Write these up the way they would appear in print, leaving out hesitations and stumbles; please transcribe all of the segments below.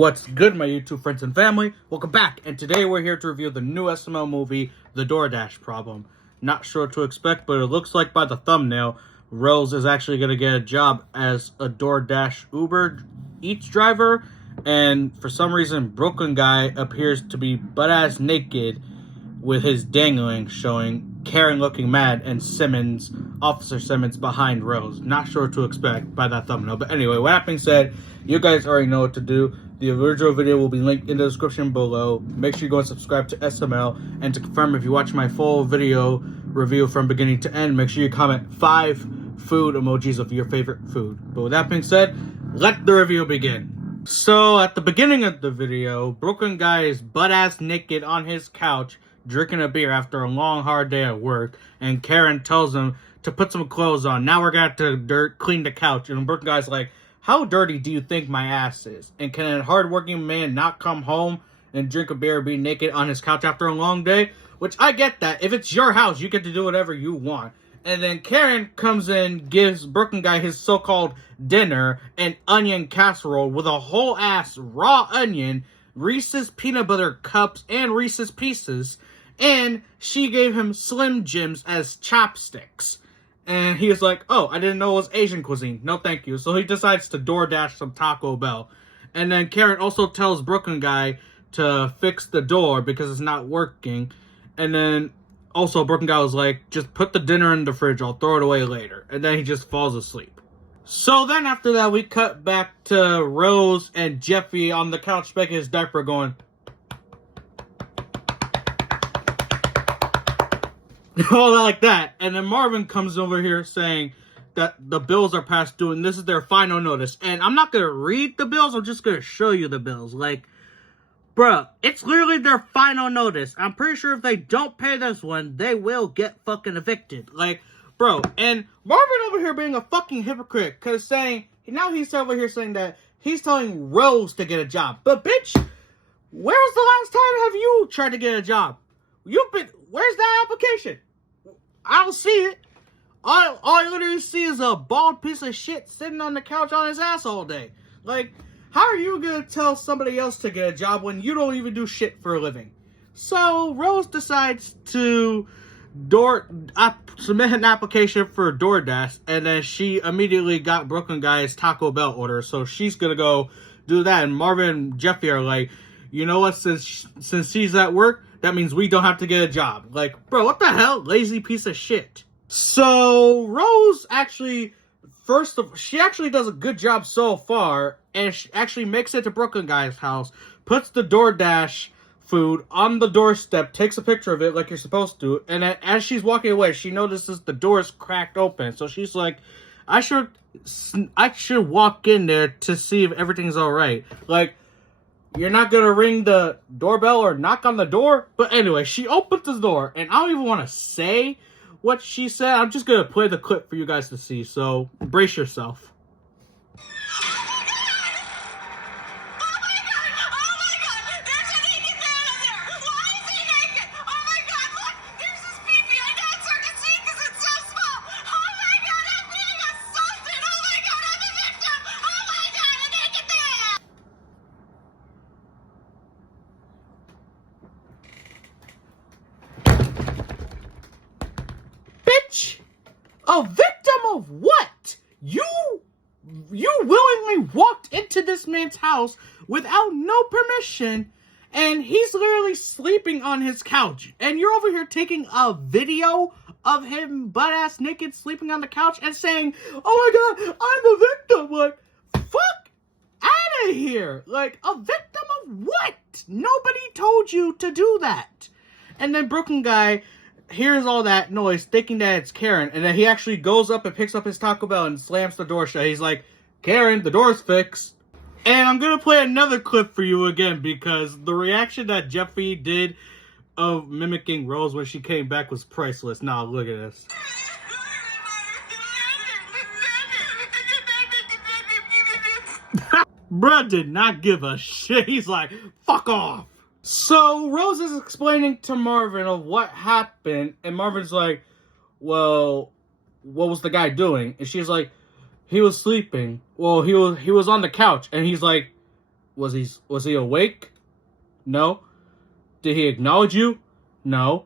What's good, my YouTube friends and family? Welcome back, and today we're here to review the new SML movie, The DoorDash Problem. Not sure what to expect, but it looks like by the thumbnail, Rose is actually going to get a job as a DoorDash Uber Eats driver, and for some reason, Brooklyn Guy appears to be butt-ass naked with his dangling showing, Karen looking mad, and Officer Simmons behind Rose. Not sure what to expect by that thumbnail, but anyway, with that being said, you guys already know what to do. The original video will be linked in the description below. Make sure you go and subscribe to SML. And to confirm, if you watch my full video review from beginning to end, make sure you comment 5 food emojis of your favorite food. But with that being said, let the review begin. So, at the beginning of the video, Brooklyn Guy is butt-ass naked on his couch, drinking a beer after a long, hard day at work. And Karen tells him to put some clothes on. Now we're going to have to clean the couch. And Brooklyn Guy's like, how dirty do you think my ass is? And can a hardworking man not come home and drink a beer and be naked on his couch after a long day? Which, I get that. If it's your house, you get to do whatever you want. And then Karen comes in, gives Brooklyn Guy his so-called dinner, an onion casserole with a whole ass raw onion, Reese's peanut butter cups, and Reese's Pieces. And she gave him Slim Jims as chopsticks. And he was like, oh, I didn't know it was Asian cuisine. No, thank you. So he decides to DoorDash some Taco Bell. And then Karen also tells Brooklyn Guy to fix the door because it's not working. And then also Brooklyn Guy was like, just put the dinner in the fridge. I'll throw it away later. And then he just falls asleep. So then after that, we cut back to Rose and Jeffy on the couch making his diaper going, all like that. And then Marvin comes over here saying that the bills are past due and this is their final notice. And I'm not going to read the bills. I'm just going to show you the bills. Like, bruh, it's literally their final notice. I'm pretty sure if they don't pay this one, they will get fucking evicted. Like, bro. And Marvin over here being a fucking hypocrite. Because now he's over here saying that he's telling Rose to get a job. But bitch, where was the last time have you tried to get a job? Where's that application? I don't see it. All I literally see is a bald piece of shit sitting on the couch on his ass all day. Like, how are you gonna tell somebody else to get a job when you don't even do shit for a living? So, Rose decides to submit an application for DoorDash, and then she immediately got Brooklyn Guy's Taco Bell order, so she's gonna go do that. And Marvin and Jeffy are like, you know what, since she's at work, that means we don't have to get a job. Like, bro, what the hell? Lazy piece of shit. So, Rose actually, she actually does a good job so far, and she actually makes it to Brooklyn Guy's house, puts the DoorDash food on the doorstep, takes a picture of it like you're supposed to, and as she's walking away, she notices the door is cracked open. So she's like, I should walk in there to see if everything's alright. Like, you're not going to ring the doorbell or knock on the door? But anyway, she opens the door, and I don't even want to say what she said. I'm just going to play the clip for you guys to see, so brace yourself. A victim of what? You willingly walked into this man's house without no permission, and he's literally sleeping on his couch. And you're over here taking a video of him butt-ass naked sleeping on the couch and saying, oh my god, I'm the victim. Like, fuck out of here. Like, a victim of what? Nobody told you to do that. And then Brooklyn Guy hears all that noise, thinking that it's Karen, and then he actually goes up and picks up his Taco Bell and slams the door shut. He's like, Karen, the door's fixed. And I'm gonna play another clip for you again, because the reaction that Jeffy did of mimicking Rose when she came back was priceless. Now, look at this. Bruh did not give a shit. He's like, fuck off. So, Rose is explaining to Marvin of what happened, and Marvin's like, well, what was the guy doing? And she's like, he was sleeping. Well, he was on the couch, and he's like, Was he awake? No. Did he acknowledge you? No.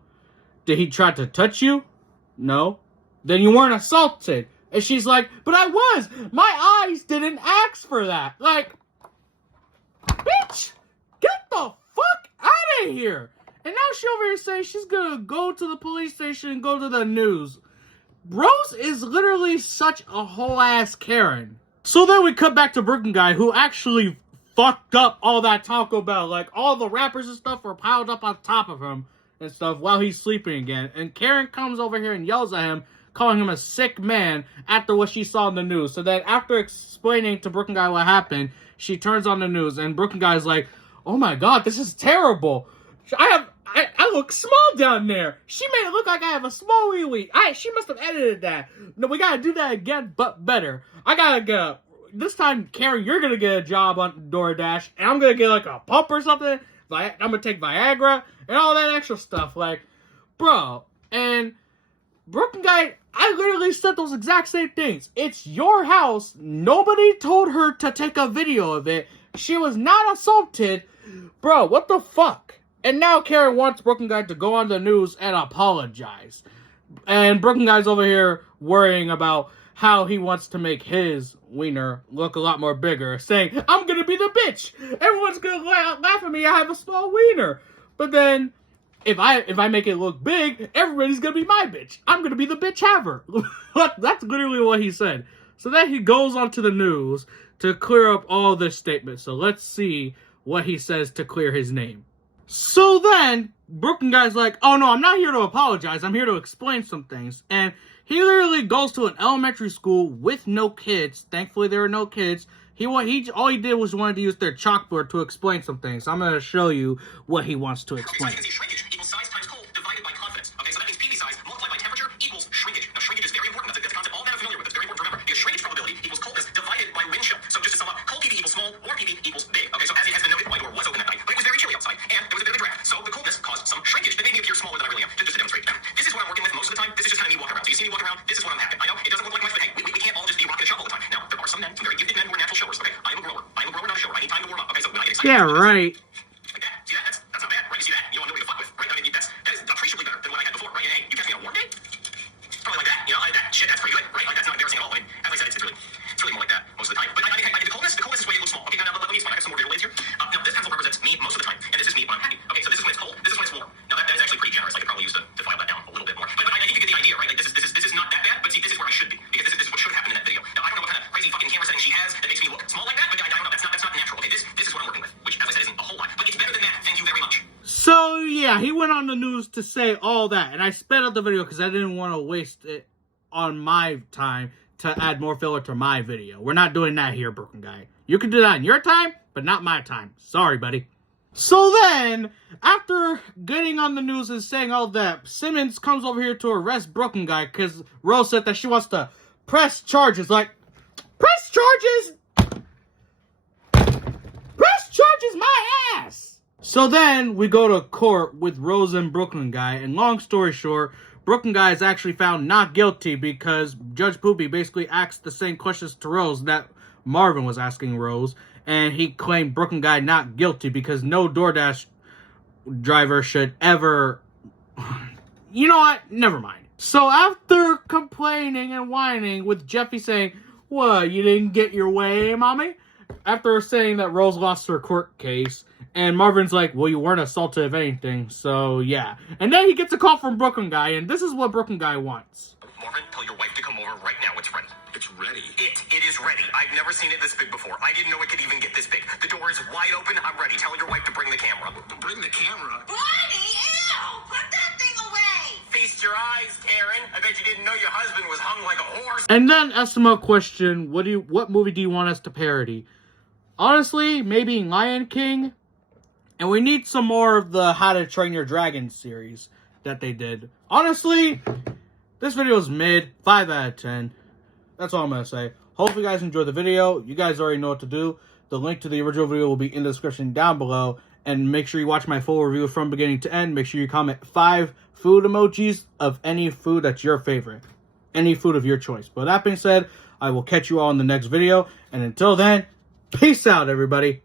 Did he try to touch you? No. Then you weren't assaulted. And she's like, but I was. My eyes didn't ask for that. Like, bitch, get the fuck out of here. And now she over here saying she's gonna go to the police station and go to the news. Rose is literally such a whole ass Karen. So then we cut back to Brooklyn guy who actually fucked up all that Taco Bell. Like, all the wrappers and stuff were piled up on top of him and stuff while he's sleeping again. And Karen comes over here and yells at him, calling him a sick man after what she saw in the news. So then after explaining to Brooklyn guy what happened, she turns on the news and Brooklyn guy's like, oh my god, this is terrible. I look small down there. She made it look like I have a small wee. She must have edited that. No, we gotta do that again, but better. I gotta get this time, Karen, you're gonna get a job on DoorDash, and I'm gonna get like a pump or something. I'm gonna take Viagra and all that extra stuff. Like, bro, and Brooklyn guy, I literally said those exact same things. It's your house. Nobody told her to take a video of it. She was not assaulted. Bro, what the fuck? And now Karen wants Brooklyn guy to go on the news and apologize. And Brooklyn guy's over here worrying about how he wants to make his wiener look a lot more bigger, saying, I'm gonna be the bitch. Everyone's gonna laugh at me. I have a small wiener. But then, if I make it look big, everybody's gonna be my bitch. I'm gonna be the bitch haver. That's literally what he said. So then he goes onto the news to clear up all this statement. So let's see what he says to clear his name. So then, Brooklyn guy's like, oh no, I'm not here to apologize. I'm here to explain some things. And he literally goes to an elementary school with no kids. Thankfully, there are no kids. All he did was wanted to use their chalkboard to explain some things. So I'm going to show you what he wants to explain. Okay, so shrinkage equals size times cold divided by confidence. Okay, so that means PV size multiplied by temperature equals shrinkage. Now, shrinkage is very important. That's a concept all men are familiar with. It's very important to remember. Because shrinkage probability equals coldness divided by wind chill. So just to sum up, cold PV equals small, warm PV equals big. Okay, so as it has been noted, my door was open that night, but it was very chilly outside, and there was a bit of a draft. So the coldness caused some shrinkage that made me appear smaller than I really am. Just to demonstrate. Now, this is what I'm working with most of the time. This is just kind of me walking around. So you see me walking around, this is what I'm having. I know it doesn't look like much, but hey, we can't all just be rocking a shop all the time. Now, there are some men, some very gifted men who are natural showers. Okay, I am a grower. Not a shower. I need time to warm up. Okay, so when I get excited, Yeah, right. like that. See that? That's not bad, right? You see that? You don't know who to fuck with, right? I mean, that is appreciably better than what I had before, right? And hey, you catch me on a warm day? Probably like that, you know, like that. Shit, that's pretty good, right? Like, that's not embarrassing at all. I mean, as I said, it's really more like that most of the time. But I mean, the coldness is where it looks small. Okay, now let me explain. I have some more visual aids here. Now, this pencil represents me most of the time, and this is me when I'm happy. Okay, so this is when it's cold, this is when it's warm. Now, that is actually pretty generous. I could probably use to file that down a little bit more. But I think you get the idea, right? Like, this is not that bad, but see, this is where I should be. Because this is what should happen in that video. Now, I don't know what kind of crazy fucking camera setting she has that makes me look small like that, but I don't know. That's not natural. Okay, this is what I'm working with, which, as I said, isn't a whole lot. But it's better than that. Thank you very much. So, yeah, he went on the news to say all that. And I sped up the video because I didn't want to waste it on my time to add more filler to my video. We're not doing that here, Brooklyn guy. You can do that in your time, but not my time. Sorry, buddy. So then, after getting on the news and saying all that, Simmons comes over here to arrest Brooklyn guy because Rose said that she wants to press charges. Like, press charges? Press charges my ass! So then, we go to court with Rose and Brooklyn guy, and long story short, Brooklyn guy is actually found not guilty because Judge Poopy basically asked the same questions to Rose that Marvin was asking Rose, and he claimed Brooklyn guy not guilty because no DoorDash driver should ever... You know what? Never mind. So after complaining and whining with Jeffy saying, what, you didn't get your way, mommy? After saying that Rose lost her court case, and Marvin's like, well, you weren't assaulted if anything, so yeah. And then he gets a call from Brooklyn guy, and this is what Brooklyn guy wants. Marvin, tell your wife to come over right now. It's ready. It's ready. It is ready. I've never seen it this big before. I didn't know it could even get this big. The door is wide open. I'm ready. Tell your wife to bring the camera. Bring the camera? Bonnie, ew! Put that thing away! Feast your eyes, Karen. I bet you didn't know your husband was hung like a horse. And then SMO question, what movie do you want us to parody? Honestly, maybe Lion King. And we need some more of the How to Train Your Dragon series that they did. Honestly, this video is mid, 5 out of 10. That's all I'm going to say. Hope you guys enjoyed the video. You guys already know what to do. The link to the original video will be in the description down below. And make sure you watch my full review from beginning to end. Make sure you comment 5 food emojis of any food that's your favorite. Any food of your choice. But that being said, I will catch you all in the next video. And until then, peace out, everybody.